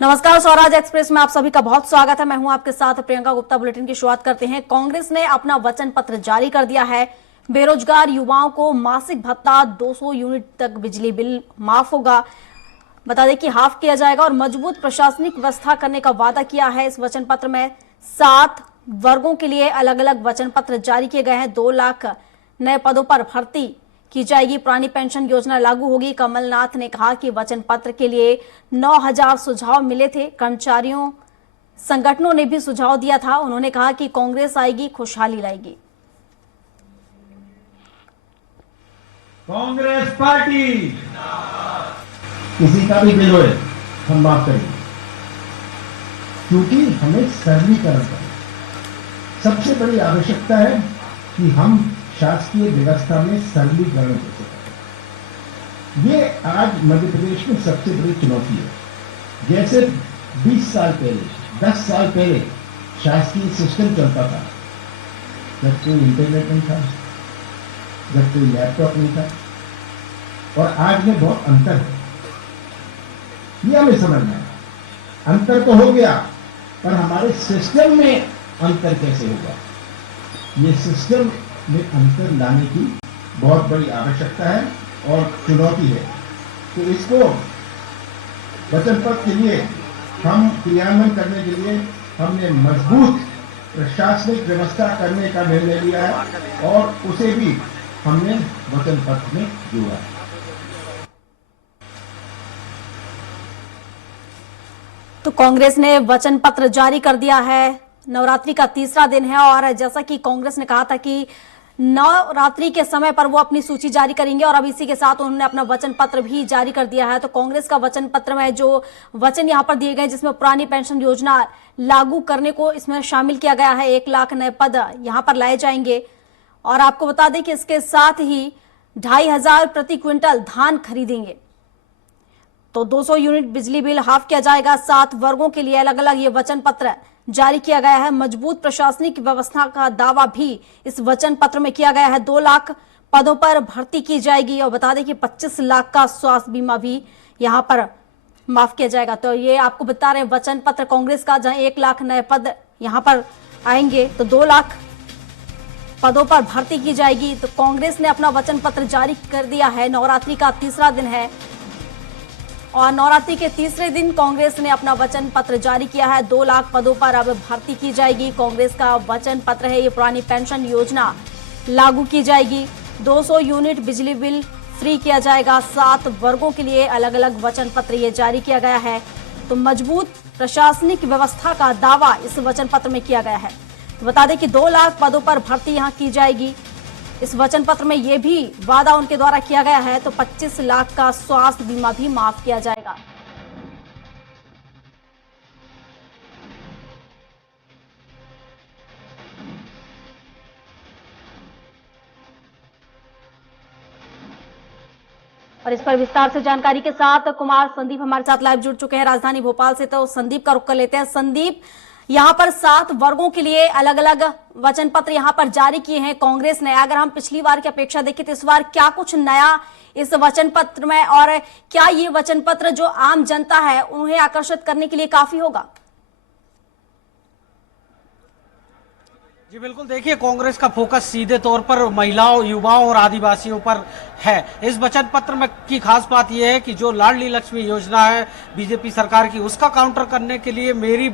नमस्कार, स्वराज एक्सप्रेस में आप सभी का बहुत स्वागत है। मैं हूं आपके साथ प्रियंका गुप्ता। बुलेटिन की शुरुआत करते हैं। कांग्रेस ने अपना वचन पत्र जारी कर दिया है। बेरोजगार युवाओं को मासिक भत्ता 200 यूनिट तक बिजली बिल माफ होगा। बता दें कि हाफ किया जाएगा और मजबूत प्रशासनिक व्यवस्था करने का वादा किया है। इस वचन पत्र में 7 वर्गों के लिए अलग अलग वचन पत्र जारी किए गए हैं। 2 लाख नए पदों पर भर्ती की जाएगी। पुरानी पेंशन योजना लागू होगी। कमलनाथ ने कहा कि वचन पत्र के लिए 9,000 सुझाव मिले थे। कर्मचारियों संगठनों ने भी सुझाव दिया था। उन्होंने कहा कि कांग्रेस आएगी, खुशहाली लाएगी। कांग्रेस पार्टी किसी का भी बिल होए हम माफ करेंगे, क्योंकि हमें सरलीकरण करना सबसे बड़ी आवश्यकता है कि हम शासकीय व्यवस्था में सरलीकरण कैसे करें। ये आज मध्य प्रदेश में सबसे बड़ी चुनौती है। जैसे 20 साल पहले, 10 साल पहले शासकीय सिस्टम चलता था, जब कोई इंटरनेट नहीं था, जब कोई लैपटॉप नहीं था, और आज में बहुत अंतर है। ये हमें समझना है। अंतर तो हो गया, पर हमारे सिस्टम में अंतर कैसे होगा, ये सिस्टम में अंतर लाने की बहुत बड़ी आवश्यकता है और चुनौती है। तो इसको वचन पत्र के लिए हम क्रियान्वयन करने के लिए हमने मजबूत प्रशासनिक व्यवस्था करने का निर्णय लिया है और उसे भी हमने वचन पत्र में जोड़ा है। तो कांग्रेस ने वचन पत्र जारी कर दिया है। नवरात्रि का तीसरा दिन है और जैसा कि कांग्रेस ने कहा था कि नवरात्रि के समय पर वो अपनी सूची जारी करेंगे और अब इसी के साथ उन्होंने अपना वचन पत्र भी जारी कर दिया है। तो कांग्रेस का वचन पत्र में जो वचन यहां पर दिए गए, जिसमें पुरानी पेंशन योजना लागू करने को इसमें शामिल किया गया है। 1 लाख नए पद यहां पर लाए जाएंगे और आपको बता दें कि इसके साथ ही 2,500 प्रति क्विंटल धान खरीदेंगे। तो 200 यूनिट बिजली बिल हाफ किया जाएगा। 7 वर्गों के लिए अलग अलग ये वचन पत्र जारी किया गया है। मजबूत प्रशासनिक व्यवस्था का दावा भी इस वचन पत्र में किया गया है। 2 लाख पदों पर भर्ती की जाएगी और बता दें कि 25 लाख का स्वास्थ्य बीमा भी यहां पर माफ किया जाएगा। तो ये आपको बता रहे हैं वचन पत्र कांग्रेस का, जहां 1 लाख नए पद यहां पर आएंगे तो 2 लाख पदों पर भर्ती की जाएगी। तो कांग्रेस ने अपना वचन पत्र जारी कर दिया है। नवरात्रि का तीसरा दिन है और नवरात्रि के तीसरे दिन कांग्रेस ने अपना वचन पत्र जारी किया है। 2 लाख पदों पर अब भर्ती की जाएगी। कांग्रेस का वचन पत्र है। ये पुरानी पेंशन योजना लागू की जाएगी। 200 यूनिट बिजली बिल फ्री किया जाएगा। 7 वर्गों के लिए अलग अलग वचन पत्र ये जारी किया गया है। तो मजबूत प्रशासनिक व्यवस्था का दावा इस वचन पत्र में किया गया है। तो बता दें कि 2 लाख पदों पर भर्ती यहां की जाएगी। इस वचन पत्र में यह भी वादा उनके द्वारा किया गया है। तो 25 लाख का स्वास्थ्य बीमा भी माफ किया जाएगा। और इस पर विस्तार से जानकारी के साथ कुमार संदीप हमारे साथ लाइव जुड़ चुके हैं राजधानी भोपाल से। तो संदीप का रुख कर लेते हैं। संदीप, यहाँ पर 7 वर्गों के लिए अलग अलग वचन पत्र यहाँ पर जारी किए हैं कांग्रेस ने। अगर हम पिछली बार की अपेक्षा देखें तो इस बार क्या कुछ नया इस वचन पत्र में, और क्या ये वचन पत्र जो आम जनता है उन्हें आकर्षित करने के लिए काफी होगा? जी बिल्कुल, देखिए कांग्रेस का फोकस सीधे तौर पर महिलाओं, युवाओं और आदिवासियों पर है। इस वचन पत्र में की खास बात यह है कि जो लाडली लक्ष्मी योजना है बीजेपी सरकार की, उसका काउंटर करने के लिए मेरी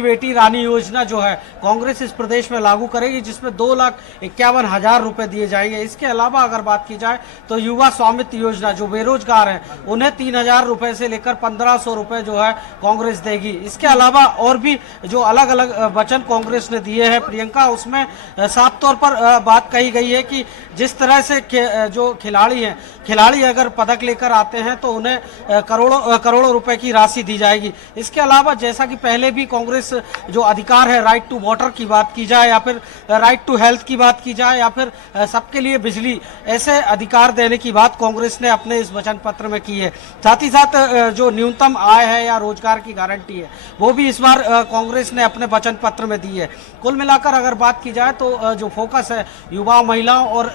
बेटी रानी योजना जो है कांग्रेस इस प्रदेश में लागू करेगी, जिसमें 2,51,000 रुपए दिए जाएंगे। इसके अलावा अगर बात की जाए तो युवा स्वामित्व योजना, जो बेरोजगार हैं उन्हें 3,000 रुपए से लेकर 1,500 रुपए जो है कांग्रेस देगी। इसके अलावा और भी जो अलग अलग वचन कांग्रेस ने दिए हैं प्रियंका, उसमें साफ तौर पर बात कही गई है कि जिस तरह से जो खिलाड़ी अगर पदक लेकर आते हैं तो उन्हें करोड़ों रुपए की राशि दी जाएगी। इसके अलावा जैसा कि पहले भी कांग्रेस जो अधिकार है, राइट टू वाटर की बात की जाए या फिर राइट टू हेल्थ की बात की जाए या फिर सबके लिए बिजली, ऐसे अधिकार देने की बात कांग्रेस ने अपने इस वचन पत्र में की है। साथ ही साथ जो न्यूनतम आय है या रोजगार की गारंटी है, वो भी इस बार कांग्रेस ने अपने वचन पत्र में दी है। कुल मिलाकर अगर बात की जाए तो जो फोकस है युवा, महिलाओं और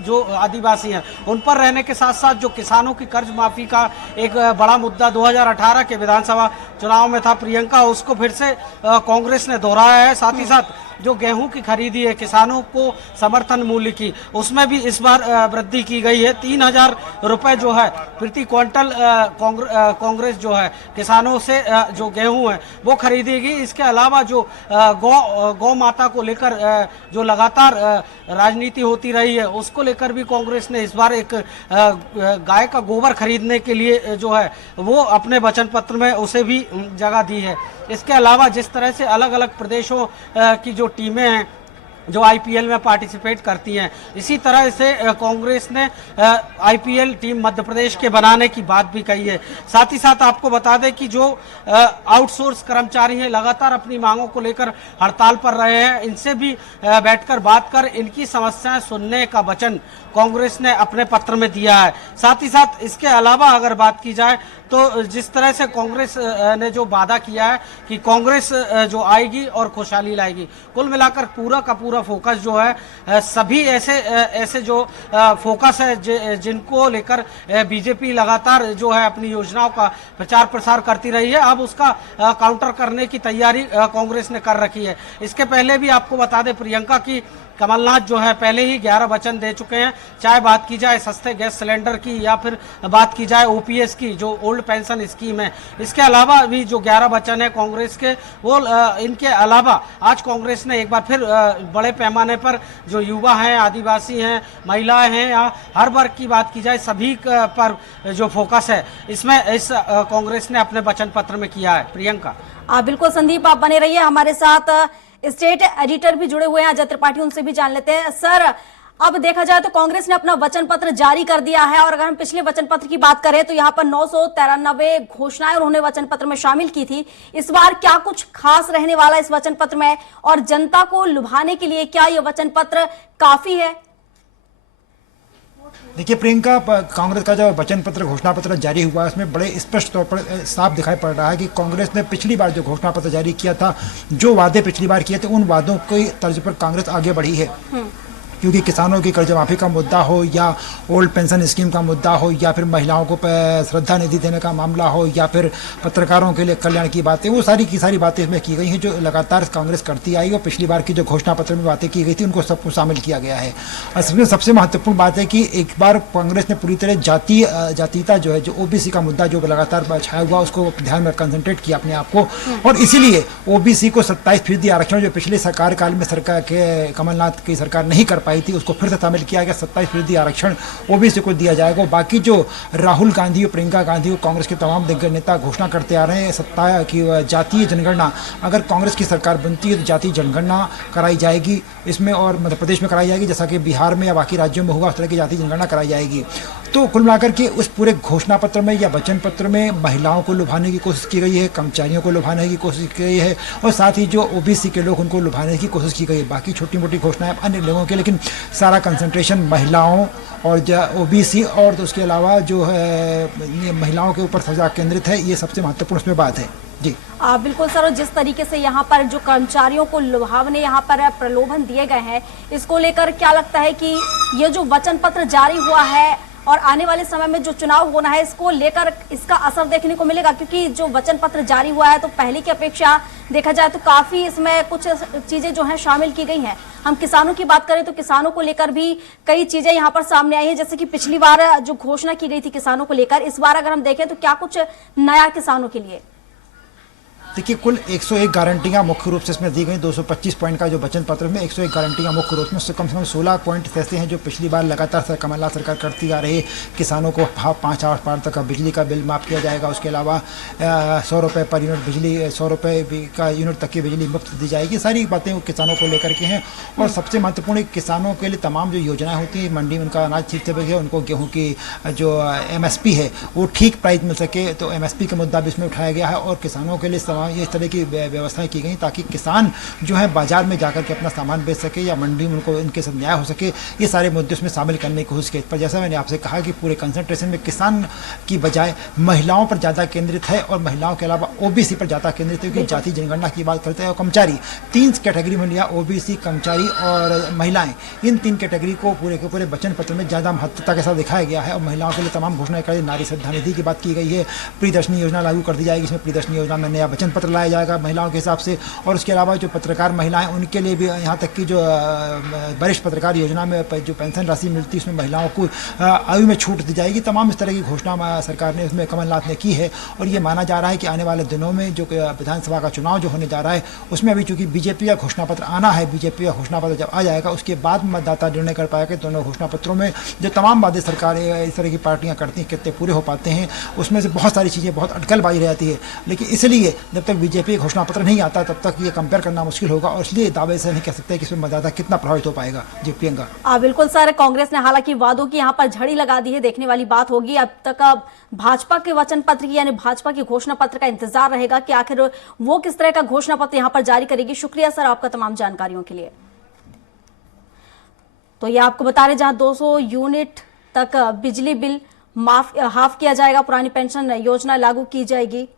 जो आदिवासी हैं उन पर रहने के साथ साथ जो किसानों की कर्ज माफी का एक बड़ा मुद्दा 2018 के विधानसभा चुनाव में था प्रियंका, उसको फिर से कांग्रेस ने दोहराया है। साथ ही साथ जो गेहूं की खरीदी है किसानों को समर्थन मूल्य की, उसमें भी इस बार वृद्धि की गई है। 3,000 रुपए जो है प्रति क्विंटल कांग्रेस जो है किसानों से जो गेहूं है वो खरीदेगी। इसके अलावा जो गौ माता को लेकर जो लगातार राजनीति होती रही है उसको लेकर भी कांग्रेस ने इस बार एक गाय का गोबर खरीदने के लिए जो है वो अपने वचन पत्र में उसे भी जगह दी है। इसके अलावा जिस तरह से अलग अलग प्रदेशों की जो टीमें हैं जो आईपीएल में पार्टिसिपेट करती हैं, इसी तरह से कांग्रेस ने आईपीएल टीम मध्य प्रदेश के बनाने की बात भी कही है। साथ ही साथ आपको बता दें कि जो आउटसोर्स कर्मचारी हैं लगातार अपनी मांगों को लेकर हड़ताल पर रहे हैं, इनसे भी बैठकर बात कर इनकी समस्याएं सुनने का वचन कांग्रेस ने अपने पत्र में दिया है। साथ ही साथ इसके अलावा अगर बात की जाए तो जिस तरह से कांग्रेस ने जो वादा किया है कि कांग्रेस जो आएगी और खुशहाली लाएगी, कुल मिलाकर पूरा का पूरा फोकस जो है सभी ऐसे जो फोकस है जिनको लेकर बीजेपी लगातार जो है अपनी योजनाओं का प्रचार प्रसार करती रही है, अब उसका काउंटर करने की तैयारी कांग्रेस ने कर रखी है। इसके पहले भी आपको बता दें प्रियंका की कमलनाथ जो है पहले ही 11 वचन दे चुके हैं, चाहे बात की जाए सस्ते गैस सिलेंडर की या फिर बात की जाए ओपीएस की जो ओल्ड पेंशन स्कीम है। इसके अलावा भी जो 11 वचन है कांग्रेस के वो इनके अलावा आज कांग्रेस ने एक बार फिर बड़े पैमाने पर जो युवा हैं, आदिवासी हैं, महिलाएं हैं या हर वर्ग की बात की जाए सभी पर जो फोकस है इसमें इस कांग्रेस ने अपने वचन पत्र में किया है। प्रियंका बिल्कुल संदीप, आप बने रहिए हमारे साथ। स्टेट एडिटर भी जुड़े हुए हैं अजय त्रिपाठी, उनसे भी जान लेते हैं। सर, अब देखा जाए तो कांग्रेस ने अपना वचन पत्र जारी कर दिया है और अगर हम पिछले वचन पत्र की बात करें तो यहाँ पर 993 घोषणाएं उन्होंने वचन पत्र में शामिल की थी। इस बार क्या कुछ खास रहने वाला इस वचन पत्र में और जनता को लुभाने के लिए क्या यह वचन पत्र काफी है? देखिए प्रियंका, कांग्रेस का जो वचन पत्र घोषणा पत्र जारी हुआ है उसमें बड़े स्पष्ट तौर पर साफ दिखाई पड़ रहा है कि कांग्रेस ने पिछली बार जो घोषणा पत्र जारी किया था, जो वादे पिछली बार किए थे उन वादों की तर्ज पर कांग्रेस आगे बढ़ी है। क्योंकि किसानों की कर्ज माफी का मुद्दा हो या ओल्ड पेंशन स्कीम का मुद्दा हो या फिर महिलाओं को श्रद्धा निधि देने का मामला हो या फिर पत्रकारों के लिए कल्याण की बातें, वो सारी की सारी बातें इसमें की गई हैं जो लगातार कांग्रेस करती आई और पिछली बार की जो घोषणा पत्र में बातें की गई थी उनको सबको शामिल किया गया है। इसमें सबसे महत्वपूर्ण बात है कि एक बार कांग्रेस ने पूरी तरह जातीयता जो है, जो ओबीसी का मुद्दा जो लगातार छाया हुआ उसको ध्यान में कंसंट्रेट किया अपने आप को और इसीलिए ओबीसी को 27% आरक्षण जो पिछले सरकार काल में सरकार के कमलनाथ की सरकार नहीं कर पाई थी उसको फिर से शामिल किया गया। 27% आरक्षण ओबीसी को दिया जाएगा। बाकी जो राहुल गांधी और प्रियंका गांधी और कांग्रेस के तमाम दिग्गज नेता घोषणा करते आ रहे हैं सत्ता की जातीय जनगणना, अगर कांग्रेस की सरकार बनती है तो जातीय जनगणना कराई जाएगी इसमें और मध्य प्रदेश में कराई जाएगी, जैसा कि बिहार में या बाकी राज्यों में हुआ उस तरह की जातीय जनगणना कराई जाएगी। तो कुल मिलाकर के उस पूरे घोषणा पत्र में या वचन पत्र में महिलाओं को लुभाने की कोशिश की गई है, कर्मचारियों को लुभाने की कोशिश की गई है और साथ ही जो ओबीसी के लोग उनको लुभाने की कोशिश की गई है। बाकी छोटी मोटी घोषणाएं अन्य लोगों के, लेकिन सारा कंसंट्रेशन महिलाओं और ओबीसी और तो उसके अलावा जो है महिलाओं के ऊपर सजा केंद्रित है। ये सबसे महत्वपूर्ण उसमें बात है जी। बिल्कुल सर, और जिस तरीके से यहाँ पर जो कर्मचारियों को लुभावने यहाँ पर प्रलोभन दिए गए हैं, इसको लेकर क्या लगता है कि ये जो वचन पत्र जारी हुआ है और आने वाले समय में जो चुनाव होना है इसको लेकर इसका असर देखने को मिलेगा? क्योंकि जो वचन पत्र जारी हुआ है तो पहले की अपेक्षा देखा जाए तो काफी इसमें कुछ चीजें जो हैं शामिल की गई हैं। हम किसानों की बात करें तो किसानों को लेकर भी कई चीजें यहाँ पर सामने आई हैं, जैसे कि पिछली बार जो घोषणा की गई थी किसानों को लेकर, इस बार अगर हम देखें तो क्या कुछ नया किसानों के लिए? देखिए, कुल 101 गारंटियां मुख्य रूप से इसमें दी गई। 225 पॉइंट का जो वचन पत्र में 101 गारंटियां मुख्य रूप में से कम 16 पॉइंट ऐसे हैं जो पिछली बार लगातार कमलनाथ सरकार करती आ रही है। किसानों को 5 आवर तक का बिजली का बिल माफ किया जाएगा, उसके अलावा 100 रुपये पर यूनिट बिजली, 100 रुपये का यूनिट तक की बिजली मुफ्त दी जाएगी। सारी बातें किसानों को लेकर के हैं और सबसे महत्वपूर्ण किसानों के लिए तमाम जो योजनाएँ होती हैं, मंडी में उनका अनाज ठीक से बिके, उनको गेहूँ की जो MSP है वो ठीक प्राइस मिल सके, तो MSP का मुद्दा भी इसमें उठाया गया है और किसानों के लिए वहाँ ये इस तरह की व्यवस्थाएं की गई ताकि किसान जो है बाजार में जाकर के अपना सामान बेच सके या मंडी में उनको उनके साथ न्याय हो सके। ये सारे मुद्दे उसमें शामिल करने की कोशिश की। पर जैसा मैंने आपसे कहा कि पूरे कंसंट्रेशन में किसान की बजाय महिलाओं पर ज़्यादा केंद्रित है और महिलाओं के अलावा ओबीसी पर ज़्यादा केंद्रित है, क्योंकि जाति जनगणना की बात करते हैं और कर्मचारी 3 कैटेगरी में लिया, ओबीसी, कर्मचारी और महिलाएं, इन 3 कैटेगरी को पूरे के पूरे वचन पत्र में ज़्यादा महत्वता के साथ दिखाया गया है। और महिलाओं के लिए तमाम घोषणाएं कर दी। नारी श्रद्धा निधि की बात की गई है, प्रियदर्शनी योजना लागू कर दी जाएगी, इसमें प्रियदर्शनी योजना में नया वचन पत्र लाया जाएगा महिलाओं के हिसाब से। और उसके अलावा जो पत्रकार महिलाएं उनके लिए भी, यहाँ तक कि जो वरिष्ठ पत्रकार योजना में जो पेंशन राशि मिलती है उसमें महिलाओं को आयु में छूट दी जाएगी। तमाम इस तरह की घोषणा सरकार ने उसमें कमलनाथ ने की है। और ये माना जा रहा है कि आने वाले दिनों में जो विधानसभा का चुनाव जो होने जा रहा है उसमें अभी चूंकि बीजेपी का घोषणा पत्र आना है, बीजेपी का घोषणा पत्र जब आ जाएगा उसके बाद मतदाता निर्णय कर पाएगा। दोनों घोषणा पत्रों में जो तमाम वादे सरकार इस तरह की पार्टियां करती हैं कितने पूरे हो पाते हैं, उसमें से बहुत सारी चीज़ें बहुत अटकलबाजी रहती है। लेकिन इसलिए जब तक बीजेपी घोषणा पत्र नहीं आता तब तक ये कंपेयर करना मुश्किल होगा और इसलिए दावे से नहीं कह सकते कि इसमें मतदाता कितना प्रभावित हो पाएगा। जी प्रियंका। बिल्कुल सर, कांग्रेस ने हालांकि वादों की यहाँ पर झड़ी लगा दी है, देखने वाली बात होगी। अब तक भाजपा के वचन पत्र की यानी भाजपा की घोषणा पत्र का इंतजार रहेगा कि आखिर वो किस तरह का घोषणा पत्र यहाँ पर जारी करेगी। शुक्रिया सर आपका तमाम जानकारियों के लिए। तो ये आपको बता रहे जहां 200 यूनिट तक बिजली बिल हाफ किया जाएगा, पुरानी पेंशन योजना लागू की जाएगी।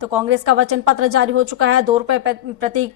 तो कांग्रेस का वचन पत्र जारी हो चुका है। 2 रुपए प्रति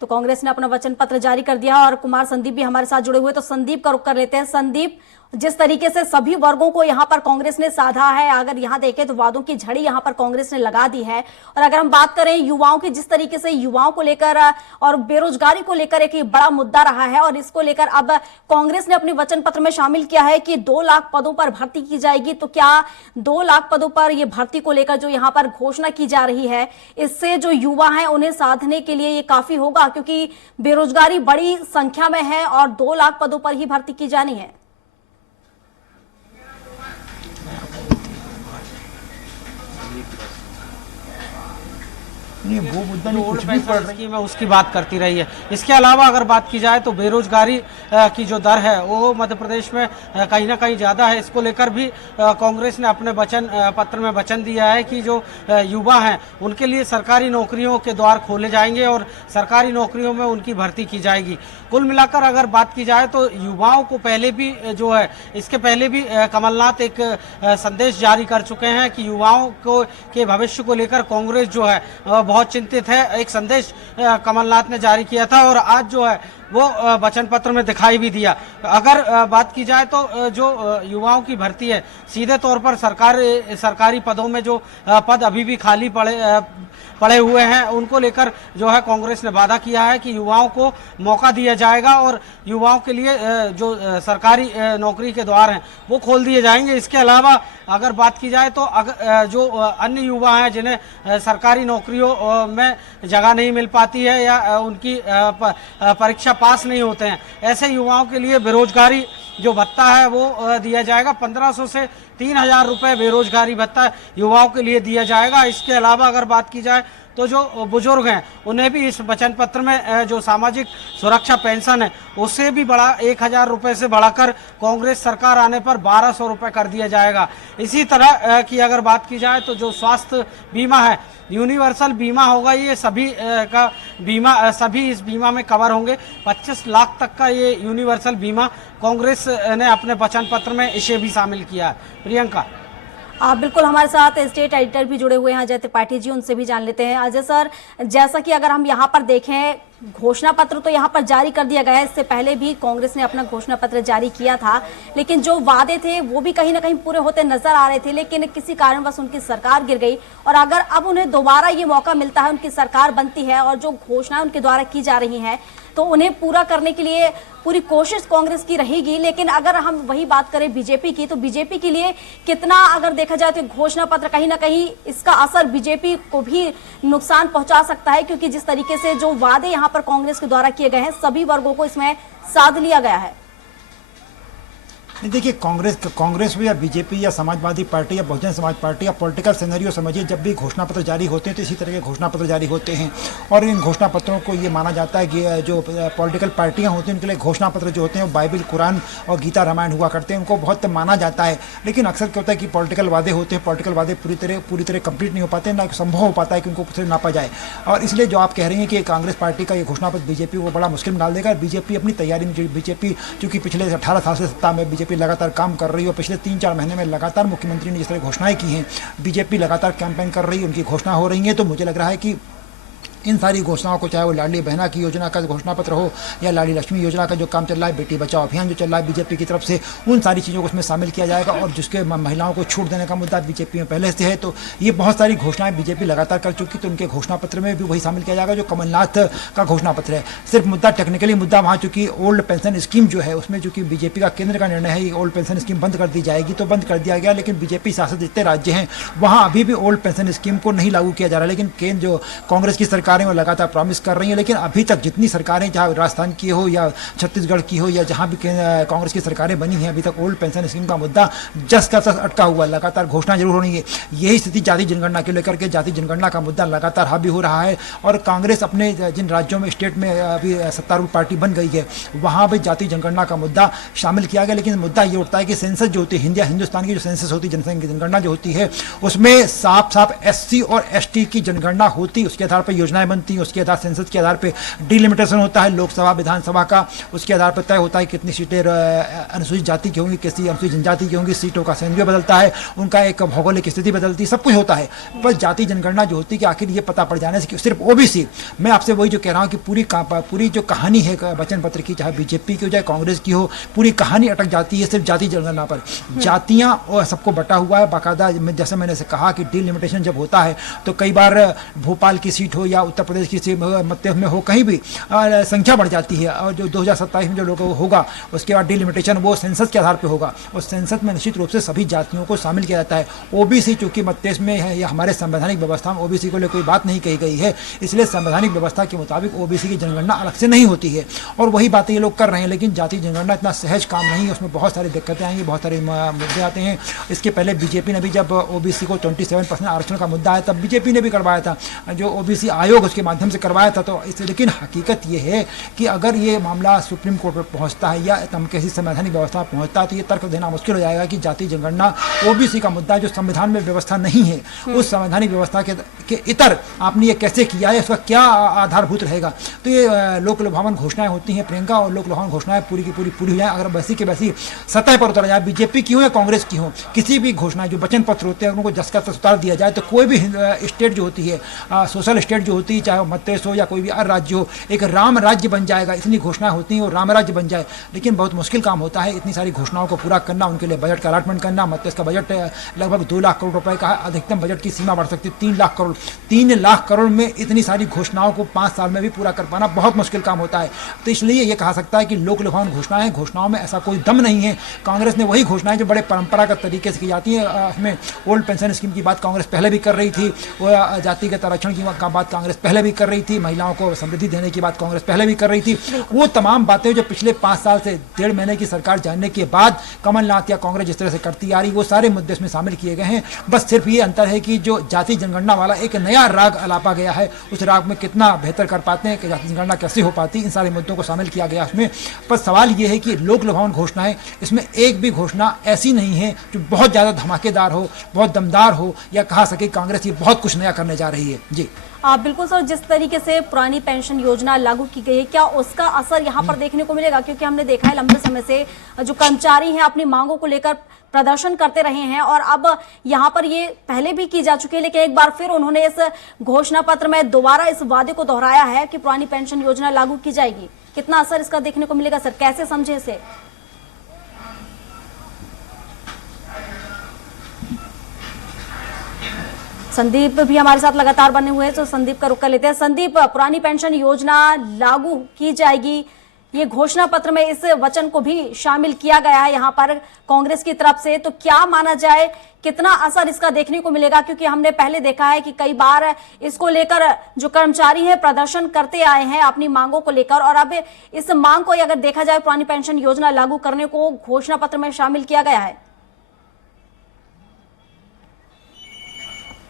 तो कांग्रेस ने अपना वचन पत्र जारी कर दिया और कुमार संदीप भी हमारे साथ जुड़े हुए। तो संदीप का रुख कर लेते हैं। संदीप, जिस तरीके से सभी वर्गों को यहां पर कांग्रेस ने साधा है, अगर यहां देखें तो वादों की झड़ी यहां पर कांग्रेस ने लगा दी है। और अगर हम बात करें युवाओं की, जिस तरीके से युवाओं को लेकर और बेरोजगारी को लेकर एक बड़ा मुद्दा रहा है और इसको लेकर अब कांग्रेस ने अपने वचन पत्र में शामिल किया है कि 2 लाख पदों पर भर्ती की जाएगी। तो क्या 2 लाख पदों पर यह भर्ती को लेकर जो यहाँ पर घोषणा की जा रही है, इससे जो युवा है उन्हें साधने के लिए ये काफी होगा, क्योंकि बेरोजगारी बड़ी संख्या में है और 2 लाख पदों पर ही भर्ती की जानी है। वो मुद्दा नहीं, कुछ भी पड़ रही में उसकी बात करती रही है। इसके अलावा अगर बात की जाए तो बेरोजगारी की जो दर है वो मध्य प्रदेश में कहीं ना कहीं ज़्यादा है। इसको लेकर भी कांग्रेस ने अपने वचन पत्र में वचन दिया है कि जो युवा हैं उनके लिए सरकारी नौकरियों के द्वार खोले जाएंगे और सरकारी नौकरियों में उनकी भर्ती की जाएगी। कुल मिलाकर अगर बात की जाए तो युवाओं को पहले भी जो है, इसके पहले भी कमलनाथ एक संदेश जारी कर चुके हैं कि युवाओं को के भविष्य को लेकर कांग्रेस जो है बहुत चिंतित है। एक संदेश कमलनाथ ने जारी किया था और आज जो है वो वचन पत्र में दिखाई भी दिया। अगर बात की जाए तो जो युवाओं की भर्ती है, सीधे तौर पर सरकारी पदों में जो पद अभी भी खाली पड़े हुए हैं उनको लेकर जो है कांग्रेस ने वादा किया है कि युवाओं को मौका दिया जाएगा और युवाओं के लिए जो सरकारी नौकरी के द्वार हैं वो खोल दिए जाएंगे। इसके अलावा अगर बात की जाए तो जो अन्य युवा हैं जिन्हें सरकारी नौकरियों में जगह नहीं मिल पाती है या उनकी परीक्षा पास नहीं होते हैं, ऐसे युवाओं के लिए बेरोजगारी जो भत्ता है वो दिया जाएगा। 1500 से 3000 रुपये बेरोजगारी भत्ता युवाओं के लिए दिया जाएगा। इसके अलावा अगर बात की जाए तो जो बुजुर्ग हैं उन्हें भी इस वचन पत्र में जो सामाजिक सुरक्षा पेंशन है उससे भी बड़ा 1000 रुपये से बढ़ाकर कांग्रेस सरकार आने पर 1200 रुपये कर दिया जाएगा। इसी तरह की अगर बात की जाए तो जो स्वास्थ्य बीमा है, यूनिवर्सल बीमा होगा, ये सभी का बीमा, सभी इस बीमा में कवर होंगे। 25 लाख तक का ये यूनिवर्सल बीमा कांग्रेस ने अपने वचन पत्र में इसे भी शामिल किया है। प्रियंका। बिल्कुल, हमारे साथ स्टेट एडिटर भी जुड़े हुए हैं अजय त्रिपाठी जी, उनसे भी जान लेते हैं। अजय सर, जैसा कि अगर हम यहाँ पर देखें, घोषणा पत्र तो यहाँ पर जारी कर दिया गया है। इससे पहले भी कांग्रेस ने अपना घोषणा पत्र जारी किया था, लेकिन जो वादे थे वो भी कहीं ना कहीं पूरे होते नजर आ रहे थे, लेकिन किसी कारणवश उनकी सरकार गिर गई। और अगर अब उन्हें दोबारा ये मौका मिलता है, उनकी सरकार बनती है और जो घोषणाएं उनके द्वारा की जा रही हैं तो उन्हें पूरा करने के लिए पूरी कोशिश कांग्रेस की रहेगी। लेकिन अगर हम वही बात करें बीजेपी की, तो बीजेपी के लिए कितना, अगर देखा जाए तो घोषणा पत्र कहीं ना कहीं इसका असर बीजेपी को भी नुकसान पहुंचा सकता है, क्योंकि जिस तरीके से जो वादे यहाँ पर कांग्रेस के द्वारा किए गए हैं सभी वर्गों को इसमें साध लिया गया है। देखिए, कांग्रेस हो या बीजेपी या समाजवादी पार्टी या बहुजन समाज पार्टी या पॉलिटिकल सिनेरियो समझिए, जब भी घोषणा पत्र जारी होते हैं तो इसी तरह के घोषणा पत्र जारी होते हैं। और इन घोषणा पत्रों को ये माना जाता है कि जो पॉलिटिकल पार्टियां होती हैं उनके लिए घोषणा पत्र जो होते हैं वो बाइबल, कुरान और गीता रामायण हुआ करते हैं, उनको बहुत माना जाता है। लेकिन अक्सर क्या होता है कि पॉलिटिकल वादे होते हैं, पॉलिटिकल वादे पूरी तरह कंप्लीट नहीं हो पाते, ना संभव हो पाता है कि उनको कुछ नापा जाए। और इसलिए जो आप कह रही हैं कि कांग्रेस पार्टी का ये घोषणा पत्र बीजेपी को बड़ा मुश्किल में डाल देगा। बीजेपी अपनी तैयारी में, बीजेपी चूंकि पिछले 18 साल से सत्ता में बीजेपी लगातार काम कर रही है और पिछले 3-4 महीने में लगातार मुख्यमंत्री ने जिस तरह घोषणाएं की हैं, बीजेपी लगातार कैंपेन कर रही है, उनकी घोषणा हो रही है। तो मुझे लग रहा है कि इन सारी घोषणाओं को, चाहे वो लाडली बहना की योजना का घोषणा पत्र हो या लाडली लक्ष्मी योजना का जो काम चल रहा है, बेटी बचाओ अभियान जो चल रहा है बीजेपी की तरफ से, उन सारी चीज़ों को उसमें शामिल किया जाएगा। और जिसके महिलाओं को छूट देने का मुद्दा बीजेपी में पहले से है, तो ये बहुत सारी घोषणाएं बीजेपी लगातार कर चुकी, तो उनके घोषणा पत्र में भी वही शामिल किया जाएगा जो कमलनाथ का घोषणा पत्र है। सिर्फ मुद्दा, टेक्निकली मुद्दा वहाँ चूंकि ओल्ड पेंशन स्कीम जो है उसमें चूंकि बीजेपी का केंद्र का निर्णय है ओल्ड पेंशन स्कीम बंद कर दी जाएगी, तो बंद कर दिया गया। लेकिन बीजेपी शासित जितने राज्य हैं वहाँ अभी भी ओल्ड पेंशन स्कीम को नहीं लागू किया जा रहा है। लेकिन केंद्र जो कांग्रेस की सरकारें वो लगातार प्रॉमिस कर रही है, लेकिन अभी तक जितनी सरकारें, चाहे राजस्थान की हो या छत्तीसगढ़ की हो या जहां भी कांग्रेस की सरकारें बनी हैं, अभी तक ओल्ड पेंशन स्कीम का मुद्दा जस का तस अटका हुआ, लगातार घोषणा जरूर हो रही है। यही स्थिति जाति जनगणना को लेकर के, जाति जनगणना का मुद्दा लगातार हावी हो रहा है। और कांग्रेस अपने जिन राज्यों में, स्टेट में अभी सत्तारूढ़ पार्टी बन गई है, वहां भी जाति जनगणना का मुद्दा शामिल किया गया। लेकिन मुद्दा ये उठता है कि सेंसस जो होती है, हिंदुस्तान की जो सेंसस होती है, जनसंख्या जनगणना जो होती है, उसमें साफ साफ SC और ST की जनगणना होती, उसके आधार पर योजनाएं बनती, उसके आधार सेंसस के आधार पे डिलिमिटेशन होता है लोकसभा विधानसभा का, उसके आधार पर तय होता है कितनी सीटें अनुसूचित जाति की होंगी, किसी अनुसूचित जनजाति की होंगी, सीटों का संख्या बदलता है, उनका एक भौगोलिक स्थिति बदलती है, सब कुछ होता है। पर जाति जनगणना जो होती है कि आखिर ये पता पड़ जाने से कि सिर्फ OBC, मैं आपसे वही जो कह रहा हूँ कि पूरी जो कहानी है वचन पत्र की, चाहे बीजेपी की हो चाहे कांग्रेस की हो, पूरी कहानी अटक जाती है सिर्फ जाति जनगणना पर। जातियाँ और सबको बटा हुआ है बाकायदा। जैसे मैंने से कहा कि डिलिमिटेशन जब होता है तो कई बार भोपाल की सीट हो या उत्तर प्रदेश की सीट मध्य में हो, कहीं भी संख्या बढ़ जाती है। और जो 2027 में जो लोगों होगा उसके बाद डिलिमिटेशन वो सेंसस के आधार पे होगा, और सेंसस में निश्चित रूप से सभी जातियों को शामिल किया जाता है। OBC चूंकि मध्य में है या हमारे संवैधानिक व्यवस्था में OBC को लिए कोई बात नहीं कही गई है, इसलिए संवैधानिक व्यवस्था के मुताबिक OBC की जनगणना अलग से नहीं होती है। और वही बातें ये लोग कर रहे हैं, लेकिन जाति जनगणना इतना सहज काम नहीं है, उसमें बहुत सारी दिक्कतें आएंगी, बहुत सारे मुद्दे आते हैं। इसके पहले बीजेपी ने भी जब OBC को 27% आरक्षण का मुद्दा आया तब बीजेपी ने भी करवाया था, जो OBC आयोग उसके माध्यम से करवाया था। तो इससे, लेकिन हकीकत ये है कि अगर ये मामला सुप्रीम कोर्ट पर पहुंचता है या किसी संवैधानिक व्यवस्था में पहुंचता है तो ये तर्क देना मुश्किल हो जाएगा कि जाति जनगणना OBC का मुद्दा जो संविधान में व्यवस्था नहीं है, उस संवैधानिक व्यवस्था के इतर आपने ये कैसे किया है, उसका क्या आधारभूत रहेगा। तो ये लोक लुभावन घोषणाएं होती हैं प्रियंका, और लोक लुभावन घोषणाएं पूरी की पूरी हो जाए, अगर वैसी के वैसी सतह पर उतर जाए, बीजेपी की हो या कांग्रेस की हो, किसी भी घोषणाएं जो वचन पत्र होते हैं उनको जस का तस उतार दिया जाए, तो कोई भी स्टेट जो होती है, सोशल स्टेट जो होती है, चाहे वो मध्य प्रदेश हो या कोई भी अन्य राज्य हो, एक राम राज्य बन जाएगा। इतनी घोषणाएं होती हैं और राम राज्य बन जाए, लेकिन बहुत मुश्किल काम होता है इतनी सारी घोषणाओं को पूरा करना, उनके लिए बजट का अलॉटमेंट करना। मध्य प्रदेश का बजट लगभग 2 लाख करोड़ रुपए का है, अधिकतम बजट की सीमा बढ़ सकती है 3 लाख करोड़। 3 लाख करोड़ में इतनी सारी घोषणाओं को 5 साल में भी पूरा कर पाना बहुत मुश्किल काम होता है। तो इसलिए ये कहा सकता है कि लोक लुभावन घोषणाएं, घोषणाओं में ऐसा कोई दम नहीं है। कांग्रेस ने वही घोषणाएं जो बड़े परंपरागत तरीके से की जाती है, उसमें ओल्ड पेंशन स्कीम की बात कांग्रेस पहले भी कर रही थी, वो जातिगत आरक्षण की बात कांग्रेस पहले भी कर रही थी, महिलाओं को समृद्धि देने की बात कांग्रेस पहले भी कर रही थी। वो तमाम बातें जो पिछले 5 साल से 1.5 महीने की सरकार जानने के बाद कमलनाथ या कांग्रेस जिस तरह से करती आ रही, वो सारे मुद्दे इसमें शामिल किए गए हैं। बस सिर्फ ये अंतर है कि जो जाति जनगणना वाला एक नया राग अलापा गया है, उस राग में कितना बेहतर कर पाते हैं कि जाति जनगणना कैसे हो पाती, इन सारे मुद्दों को शामिल किया गया उसमें। पर सवाल ये है कि लोक लुभावन घोषणाएं, इसमें एक भी घोषणा ऐसी नहीं है जो बहुत ज्यादा धमाकेदार हो, बहुत दमदार हो, या कहा सके कांग्रेस ये बहुत कुछ नया करने जा रही है। जी बिल्कुल सर, जिस तरीके से पुरानी पेंशन योजना लागू की गई है, क्या उसका असर यहाँ पर देखने को मिलेगा? क्योंकि हमने देखा है लंबे समय से जो कर्मचारी हैं अपनी मांगों को लेकर प्रदर्शन करते रहे हैं, और अब यहाँ पर ये पहले भी की जा चुकी है, लेकिन एक बार फिर उन्होंने इस घोषणा पत्र में दोबारा इस वादे को दोहराया है कि पुरानी पेंशन योजना लागू की जाएगी। कितना असर इसका देखने को मिलेगा सर, कैसे समझे इसे? संदीप भी हमारे साथ लगातार बने हुए हैं, तो संदीप का रुख कर लेते हैं। संदीप, पुरानी पेंशन योजना लागू की जाएगी, ये घोषणा पत्र में इस वचन को भी शामिल किया गया है यहाँ पर कांग्रेस की तरफ से। तो क्या माना जाए, कितना असर इसका देखने को मिलेगा? क्योंकि हमने पहले देखा है कि कई बार इसको लेकर जो कर्मचारी हैं प्रदर्शन करते आए हैं अपनी मांगों को लेकर, और अब इस मांग को अगर देखा जाए पुरानी पेंशन योजना लागू करने को घोषणा पत्र में शामिल किया गया है।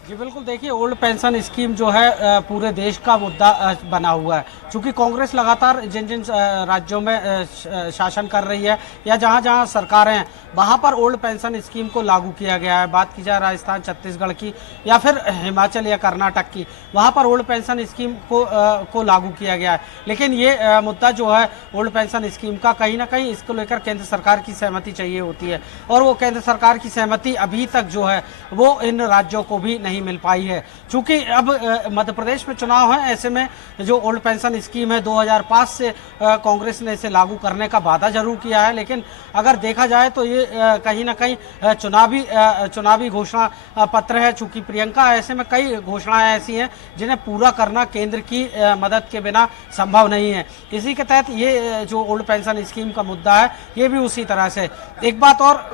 जी बिल्कुल, देखिए ओल्ड पेंशन स्कीम जो है पूरे देश का मुद्दा बना हुआ है। चूंकि कांग्रेस लगातार जिन जिन राज्यों में शासन कर रही है या जहां जहां सरकारें हैं वहां पर ओल्ड पेंशन स्कीम को लागू किया गया है। बात की जाए राजस्थान, छत्तीसगढ़ की या फिर हिमाचल या कर्नाटक की, वहां पर ओल्ड पेंशन स्कीम को लागू किया गया है। लेकिन ये मुद्दा जो है ओल्ड पेंशन स्कीम का, कहीं ना कहीं इसको लेकर केंद्र सरकार की सहमति चाहिए होती है, और वो केंद्र सरकार की सहमति अभी तक जो है वो इन राज्यों को भी नहीं मिल पाई है। चूंकि अब मध्य प्रदेश में चुनाव है, ऐसे में जो ओल्ड पेंशन स्कीम है 2005 से कांग्रेस ने इसे लागू करने का वादा जरूर किया है, लेकिन अगर देखा जाए तो ये कहीं ना कहीं चुनावी घोषणा पत्र है। चूंकि प्रियंका, ऐसे में कई घोषणाएं ऐसी हैं जिन्हें पूरा करना केंद्र की मदद के बिना संभव नहीं है। इसी के तहत ये जो ओल्ड पेंशन स्कीम का मुद्दा है ये भी उसी तरह से। एक बात और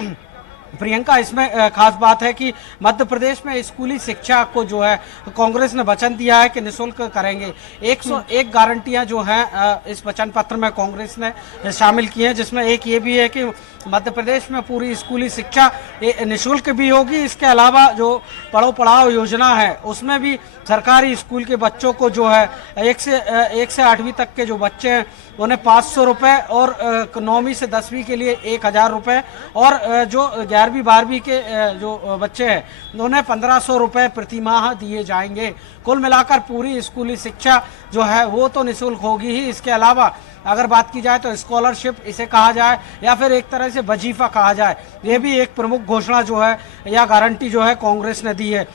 प्रियंका, इसमें खास बात है कि मध्य प्रदेश में स्कूली शिक्षा को जो है कांग्रेस ने वचन दिया है कि निःशुल्क करेंगे। 101 गारंटियां जो हैं इस वचन पत्र में कांग्रेस ने शामिल की हैं, जिसमें एक ये भी है कि मध्य प्रदेश में पूरी स्कूली शिक्षा निःशुल्क भी होगी। इसके अलावा जो पढ़ो पढ़ाओ योजना है उसमें भी सरकारी स्कूल के बच्चों को जो है 1 से 8वीं तक के जो बच्चे हैं उन्हें 500 रुपये, और 9वीं से 10वीं के लिए 1000 रुपये, और जो 11वीं 12वीं के जो बच्चे हैं उन्हें 1500 रुपये प्रति माह दिए जाएंगे। कुल मिलाकर पूरी स्कूली शिक्षा जो है वो तो निःशुल्क होगी ही। इसके अलावा अगर बात की जाए तो स्कॉलरशिप इसे कहा जाए या फिर एक तरह से वजीफा कहा जाए, ये भी एक प्रमुख घोषणा जो है या गारंटी जो है कांग्रेस ने दी है।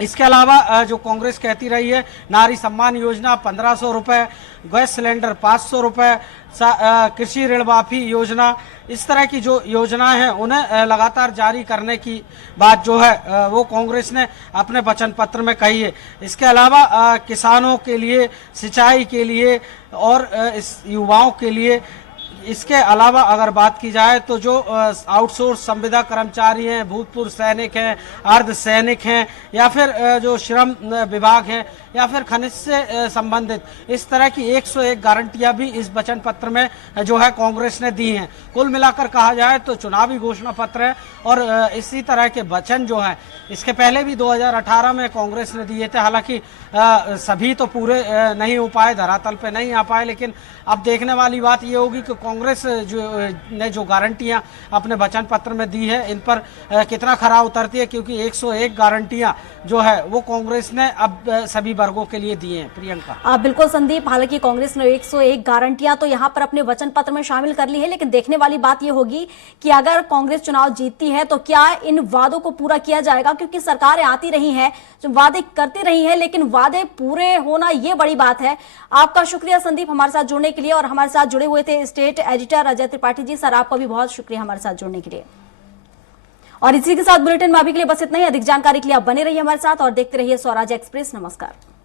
इसके अलावा जो कांग्रेस कहती रही है, नारी सम्मान योजना 1500 रुपये, गैस सिलेंडर 500 रुपये, कृषि ऋण माफी योजना, इस तरह की जो योजनाएं हैं उन्हें लगातार जारी करने की बात जो है वो कांग्रेस ने अपने वचन पत्र में कही है। इसके अलावा किसानों के लिए, सिंचाई के लिए और इस युवाओं के लिए, इसके अलावा अगर बात की जाए तो जो आउटसोर्स संविदा कर्मचारी हैं, भूतपूर्व सैनिक हैं, अर्ध सैनिक हैं, या फिर जो श्रम विभाग हैं, या फिर खनिज से संबंधित, इस तरह की 101 गारंटियां भी इस वचन पत्र में जो है कांग्रेस ने दी हैं। कुल मिलाकर कहा जाए तो चुनावी घोषणा पत्र है, और इसी तरह के वचन जो हैं इसके पहले भी 2018 में कांग्रेस ने दिए थे। हालांकि सभी तो पूरे नहीं हो पाए, धरातल पे नहीं आ पाए, लेकिन अब देखने वाली बात ये होगी कि कांग्रेस ने जो गारंटियां अपने वचन पत्र में दी है इन पर कितना खरा उतरती है, क्योंकि 101 गारंटियां जो है वो कांग्रेस ने अब सभी वर्गों के लिए दिए हैं। प्रियंका, बिल्कुल संदीप, हालांकि कांग्रेस ने 101 गारंटियां तो यहां पर अपने वचन पत्र में शामिल कर ली है, लेकिन देखने वाली बात यह होगी कि अगर कांग्रेस चुनाव जीतती है तो क्या इन वादों को पूरा किया जाएगा? क्योंकि सरकारें आती रही हैं, वादे करती रही हैं, लेकिन वादे पूरे होना ये बड़ी बात है। आपका शुक्रिया संदीप हमारे साथ जुड़ने के लिए, और हमारे साथ जुड़े हुए थे state editor Ajay Tripathi ji. Sir, आपका भी बहुत शुक्रिया हमारे साथ जुड़ने के लिए। और इसी के साथ बुलेटिन में अभी के लिए बस इतना ही। अधिक जानकारी के लिए आप बने रहिए हमारे साथ और देखते रहिए स्वराज एक्सप्रेस। नमस्कार।